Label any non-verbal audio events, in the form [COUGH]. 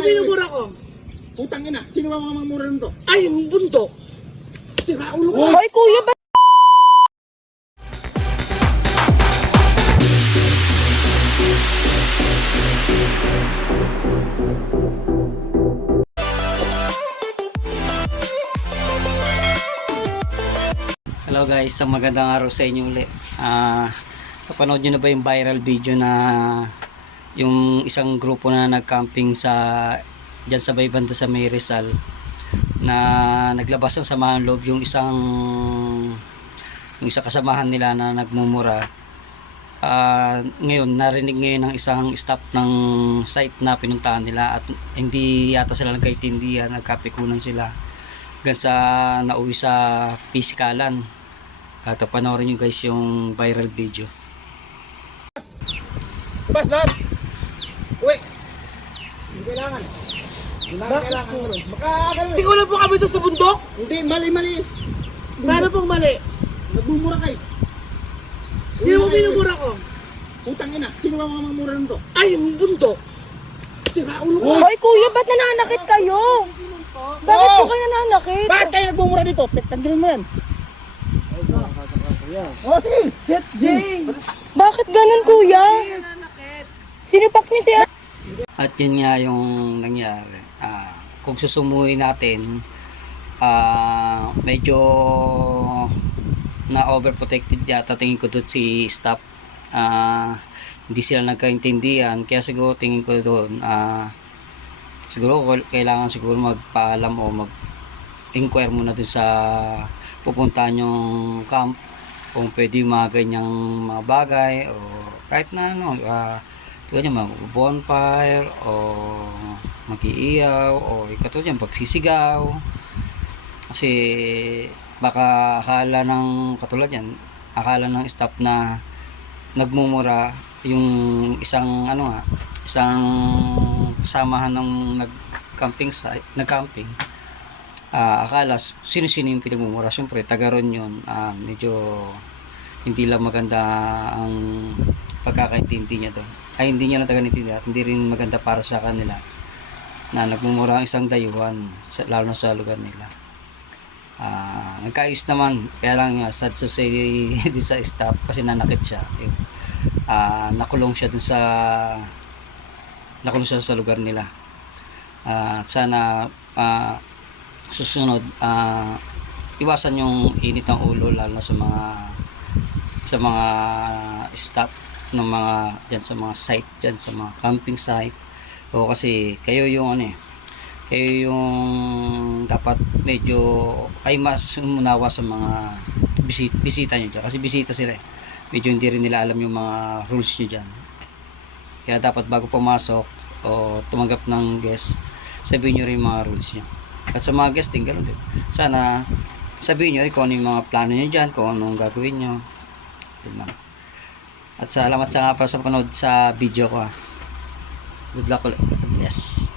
mo binubura ko? Putang ina, sino ba mga mamura nito? Ay, yung bundok. Sira ulo ko. Hoy kuya, ba't Hello guys, sa magandang araw sa inyo ulit. Ah, napanood nyo na ba yung viral video na yung isang grupo na nag-camping sa dyan sa may banda sa may Rizal na naglabas ng samahan loob yung isang yung isang kasamahan nila na nagmumura Ah, ngayon narinig ngayon ng isang staff ng site na pinuntahan nila at hindi yata sila nagkaintindihan nagkapikunan sila hanggang sa nauwi sa pisikalan at panoorin nyo guys yung viral video Bas lahat! Hindi kailangan. Hindi na kailangan. Makakagano Hindi ko lang po kami doon sa bundok. Hindi, mali, mali. Paano pong mali? Nagmumura kayo. Sino mo binubura ko? Putang ina, sino ba mga mamura nito? Ay, yung bundok. Sira ulo ko. Hoy kuya, ba't nananakit kayo? Bakit po kayo nananakit? Bakit kayo nagmumura dito? Tanggalin mo yan. Oh, sige. Set Jay. Bakit ganun kuya? At yun nga yung nangyari. Ah, kung susumuhin natin ah, medyo na overprotected yata tingin ko doon si staff. Ah, hindi sila nagkaintindihan. Kaya siguro tingin ko doon ah, siguro kailangan siguro magpaalam o mag inquire muna dun sa pupuntahan yung camp kung pwede yung mga ganyang mga bagay o kahit na ano ah tulad yan mag bonfire o mag-iiyaw o katulad yan pagsisigaw. Kasi baka akala ng katulad yan akala ng staff na nagmumura yung isang ano nga isang kasamahan ng nag-camping site nag-camping. Ah akala sino-sino yung pinagmumura? Syempre taga ron yun. Ah, medyo hindi lang maganda ang pagkakaintindi niya doon ay hindi niya lang taga at hindi rin maganda para sa kanila na nagmumura ang isang dayuhan sa, lalo na sa lugar nila. Ah nagkaayos naman kaya lang nga sad to say [LAUGHS] di sa staff kasi nanakit siya. Yun. ah nakulong siya dun sa nakulong siya sa lugar nila. Ah, at sana ah, susunod ah, iwasan yung init ng ulo lalo na sa mga sa mga staff ng mga dyan sa mga site dyan sa mga camping site. O kasi kayo yung ano eh kayo yung dapat medyo ay mas umunawa sa mga bisit, bisita nyo dyan. Kasi bisita sila eh. Medyo hindi rin nila alam yung mga rules nyo dyan. Kaya dapat bago pumasok o tumanggap ng guest sabihin nyo rin yung mga rules nyo. At sa mga guest din ganun din. Sana sabihin nyo rin kung ano yung mga plano nyo dyan kung anong gagawin nyo. Yun lang at salamat sa nga pala sa panood sa video ko ha. good luck ulit God bless